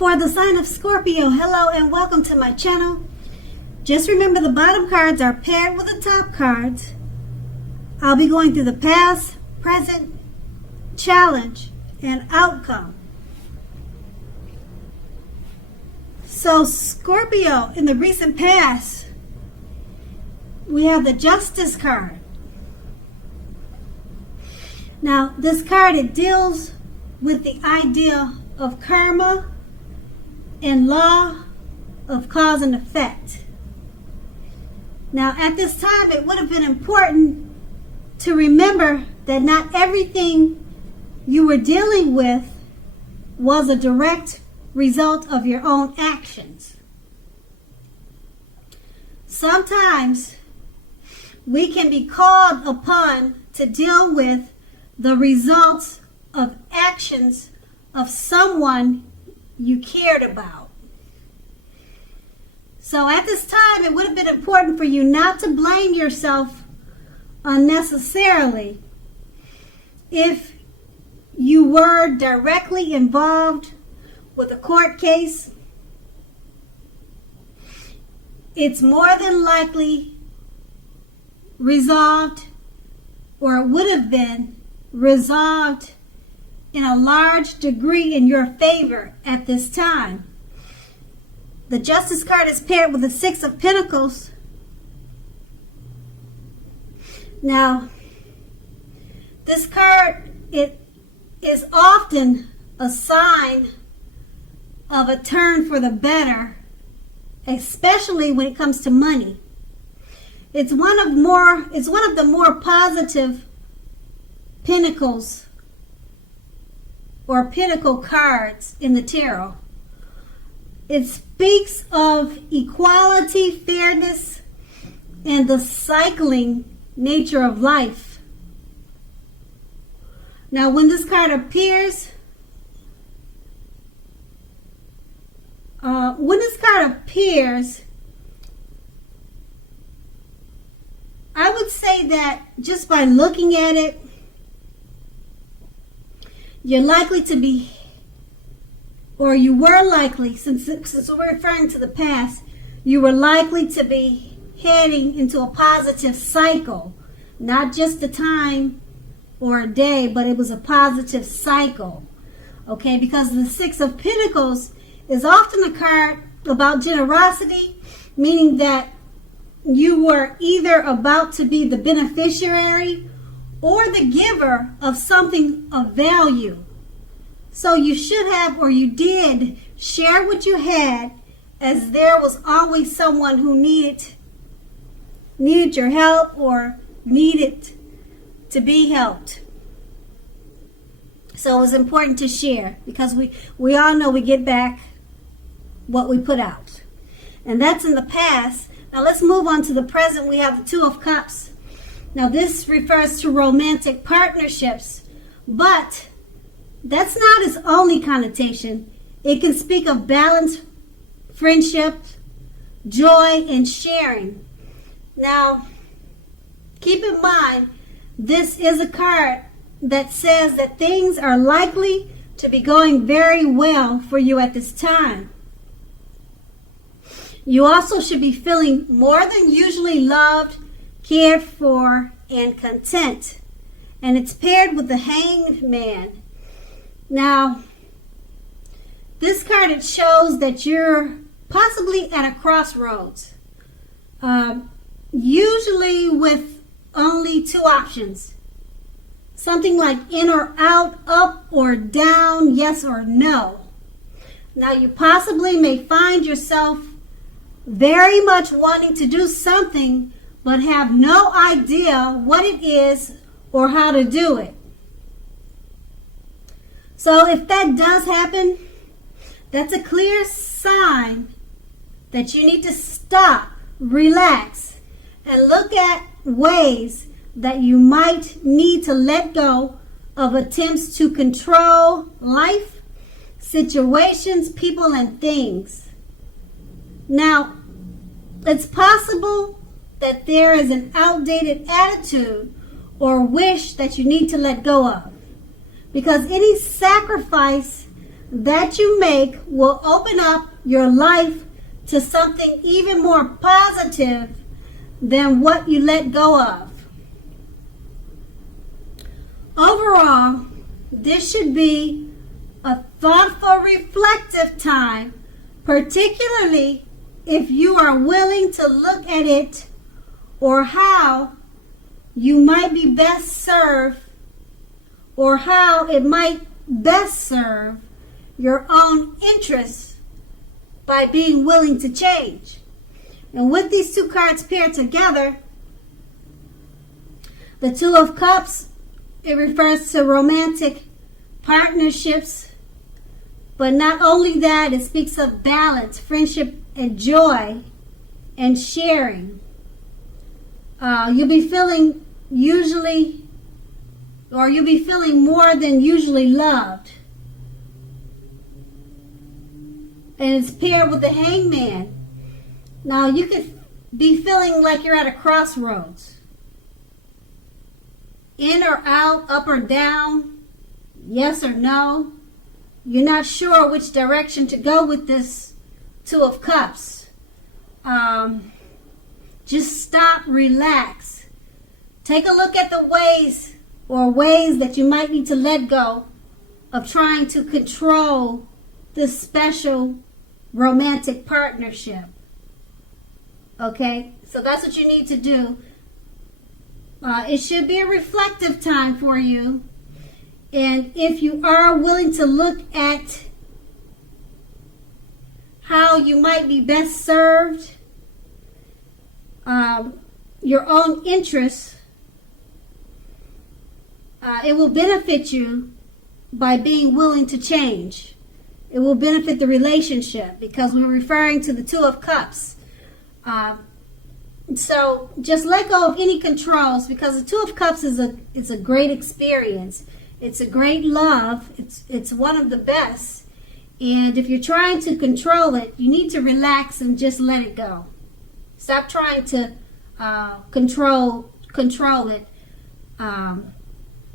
For the sign of Scorpio, hello and welcome to my channel. Just remember the bottom cards are paired with the top cards. I'll be going through the past, present, challenge, and outcome. So Scorpio, in the recent past, we have the Justice card. Now, this card, it deals with the idea of karma and law of cause and effect. Now, at this time, it would have been important to remember that not everything you were dealing with was a direct result of your own actions. Sometimes we can be called upon to deal with the results of actions of someone you cared about. So at this time, it would have been important for you not to blame yourself unnecessarily if you were directly involved with a court case. It's more than likely resolved, or it would have been resolved in a large degree in your favor at this time. The Justice card is paired with the Six of Pentacles. Now, this card, it is often a sign of a turn for the better, especially when it comes to money. It's one of the more positive pentacles or pentacle cards in the tarot. It speaks of equality, fairness, and the cycling nature of life. Now, when this card appears, I would say that just by looking at it, you're likely to be, or you were likely, since we're referring to the past, you were likely to be heading into a positive cycle. Not just a time or a day, but it was a positive cycle. Okay, because the Six of Pentacles is often a card about generosity, meaning that you were either about to be the beneficiary or the giver of something of value. So you should have, or you did, share what you had, as there was always someone who needed your help or needed to be helped. So it was important to share, because we all know we get back what we put out. And that's in the past. Now let's move on to the present. We have the Two of Cups. Now this refers to romantic partnerships, but that's not its only connotation. It can speak of balance, friendship, joy, and sharing. Now, keep in mind, this is a card that says that things are likely to be going very well for you at this time. You also should be feeling more than usually loved, cared for, and content. And it's paired with the Hanged Man. Now, this card, it shows that you're possibly at a crossroads. Usually with only two options. Something like in or out, up or down, yes or no. Now, you possibly may find yourself very much wanting to do something, but have no idea what it is or how to do it. So if that does happen, that's a clear sign that you need to stop, relax, and look at ways that you might need to let go of attempts to control life, situations, people, and things. Now, it's possible that there is an outdated attitude or wish that you need to let go of, because any sacrifice that you make will open up your life to something even more positive than what you let go of. Overall, this should be a thoughtful, reflective time, particularly if you are willing to look at it or how you might be best served, or how it might best serve your own interests by being willing to change. And with these two cards paired together, the Two of Cups, it refers to romantic partnerships, but not only that, it speaks of balance, friendship, and joy, and sharing. You'll be feeling more than usually loved. And it's paired with the Hangman. Now, you could be feeling like you're at a crossroads. In or out, up or down, yes or no. You're not sure which direction to go with this Two of Cups. Just stop, relax. Take a look at the ways that you might need to let go of trying to control this special romantic partnership. Okay, so that's what you need to do. It should be a reflective time for you. And if you are willing to look at how you might be best served, your own interests, it will benefit you by being willing to change. It will benefit the relationship because we're referring to the Two of Cups. So just let go of any controls, because the Two of Cups is a great experience. It's a great love. It's one of the best. And if you're trying to control it, you need to relax and just let it go. Stop trying to control it,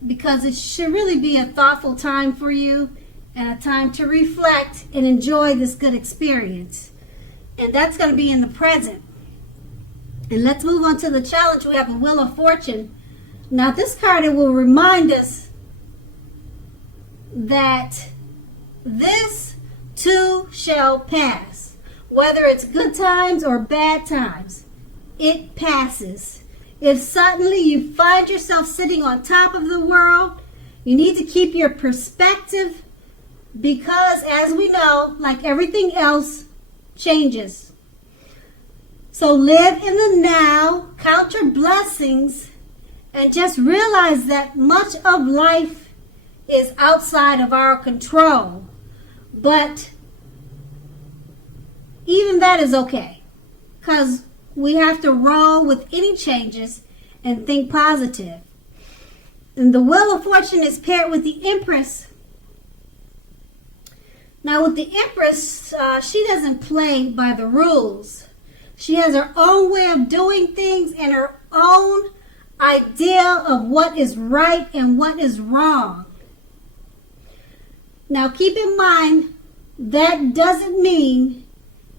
because it should really be a thoughtful time for you and a time to reflect and enjoy this good experience. And that's going to be in the present. And let's move on to the challenge. We have a Wheel of Fortune. Now this card, it will remind us that this too shall pass. Whether it's good times or bad times, it passes. If suddenly you find yourself sitting on top of the world, you need to keep your perspective, because as we know, like everything else, changes. So live in the now, count your blessings, and just realize that much of life is outside of our control. But even that is okay, because we have to roll with any changes and think positive. And the Wheel of Fortune is paired with the Empress. Now with the Empress, she doesn't play by the rules. She has her own way of doing things and her own idea of what is right and what is wrong. Now keep in mind, that doesn't mean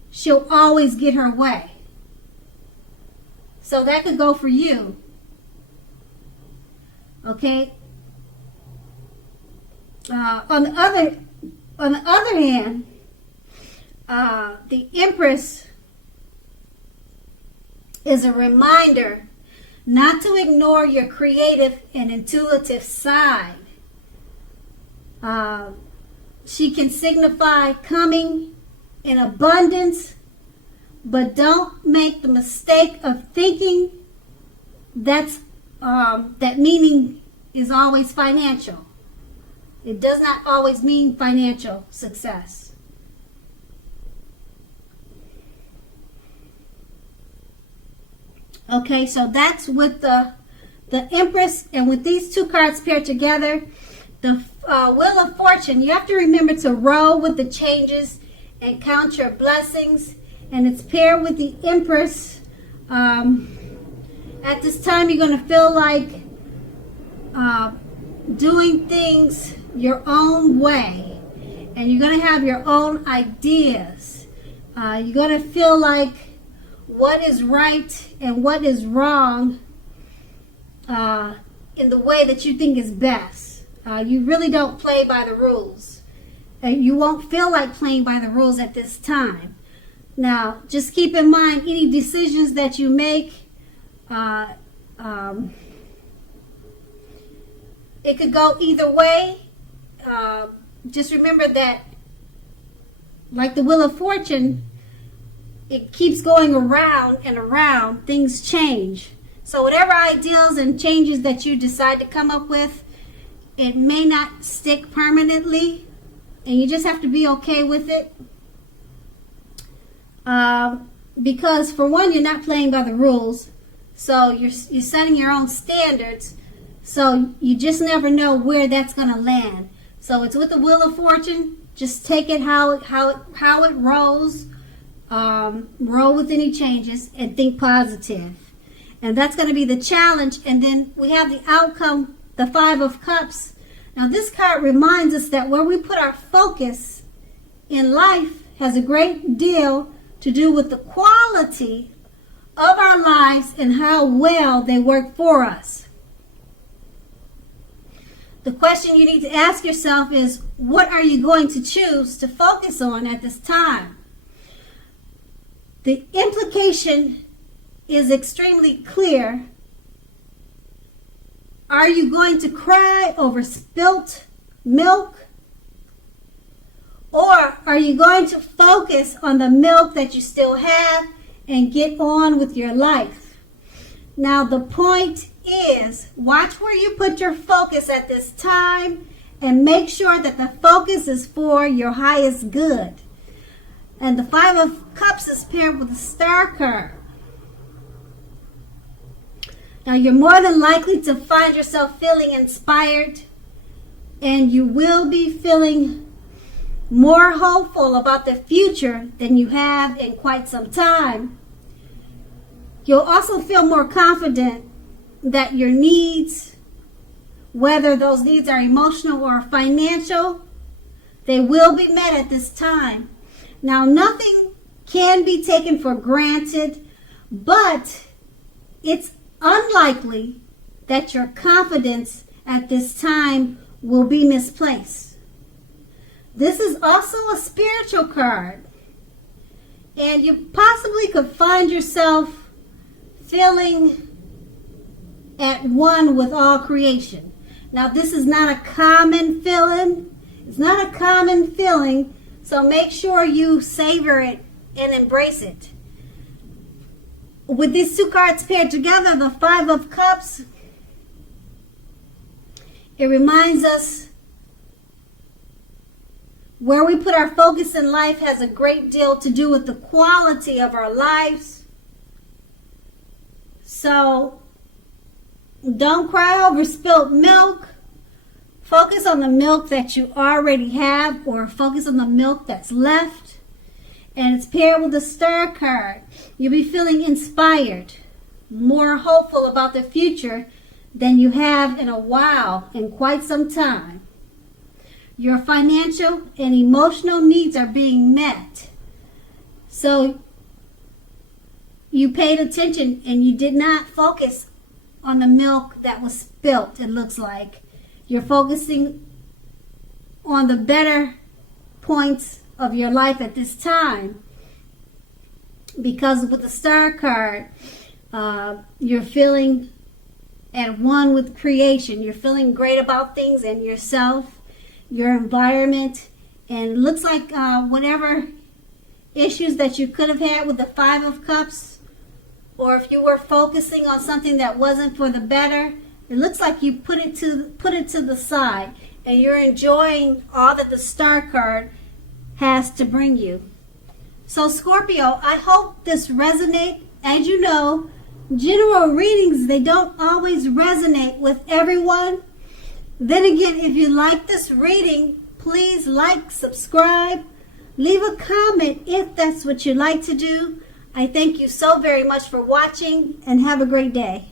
she'll always get her way. So that could go for you. Okay? On the other hand, the Empress is a reminder not to ignore your creative and intuitive side. She can signify coming in abundance, but don't make the mistake of thinking that meaning is always financial. It does not always mean financial success. Okay, so that's with the Empress, and with these two cards paired together, the Wheel of Fortune, you have to remember to roll with the changes and count your blessings. And it's paired with the Empress. At this time, you're going to feel like doing things your own way. and you're going to have your own ideas. You're going to feel like what is right and what is wrong in the way that you think is best. You really don't play by the rules. You won't feel like playing by the rules at this time. Now, just keep in mind any decisions that you make, it could go either way. Just remember that, like the Wheel of Fortune, it keeps going around and around. Things change. So whatever ideas and changes that you decide to come up with, it may not stick permanently, and you just have to be okay with it. Because for one, you're not playing by the rules, so you're setting your own standards. So you just never know where that's going to land. So it's with the Wheel of Fortune. Just take it how it rolls. Roll with any changes and think positive. And that's going to be the challenge. And then we have the outcome, the Five of Cups. Now this card reminds us that where we put our focus in life has a great deal to do with the quality of our lives and how well they work for us. The question you need to ask yourself is, what are you going to choose to focus on at this time? The implication is extremely clear. Are you going to cry over spilt milk? Or are you going to focus on the milk that you still have and get on with your life? Now the point is, watch where you put your focus at this time and make sure that the focus is for your highest good. And the Five of Cups is paired with the Star card. Now you're more than likely to find yourself feeling inspired, and you will be feeling more hopeful about the future than you have in quite some time. You'll also feel more confident that your needs, whether those needs are emotional or financial, they will be met at this time. Now, nothing can be taken for granted, but it's unlikely that your confidence at this time will be misplaced. This is also a spiritual card, and you possibly could find yourself feeling at one with all creation. Now, this is not a common feeling. It's not a common feeling, so make sure you savor it and embrace it. With these two cards paired together, the Five of Cups, it reminds us where we put our focus in life has a great deal to do with the quality of our lives. So don't cry over spilt milk. Focus on the milk that you already have, or focus on the milk that's left. And it's paired with the Star card. You'll be feeling inspired, more hopeful about the future than you have in a while, in quite some time. Your financial and emotional needs are being met. So you paid attention and you did not focus on the milk that was spilt, it looks like. You're focusing on the better points of your life at this time. Because with the Star card, you're feeling at one with creation. You're feeling great about things and yourself, your environment, and it looks like whatever issues that you could have had with the Five of Cups, or if you were focusing on something that wasn't for the better, it looks like you put it to the side, and you're enjoying all that the Star card has to bring you. So Scorpio, I hope this resonates. As you know, general readings, they don't always resonate with everyone. Then again, if you like this reading, please like, subscribe, leave a comment if that's what you like to do. I thank you so very much for watching, and have a great day.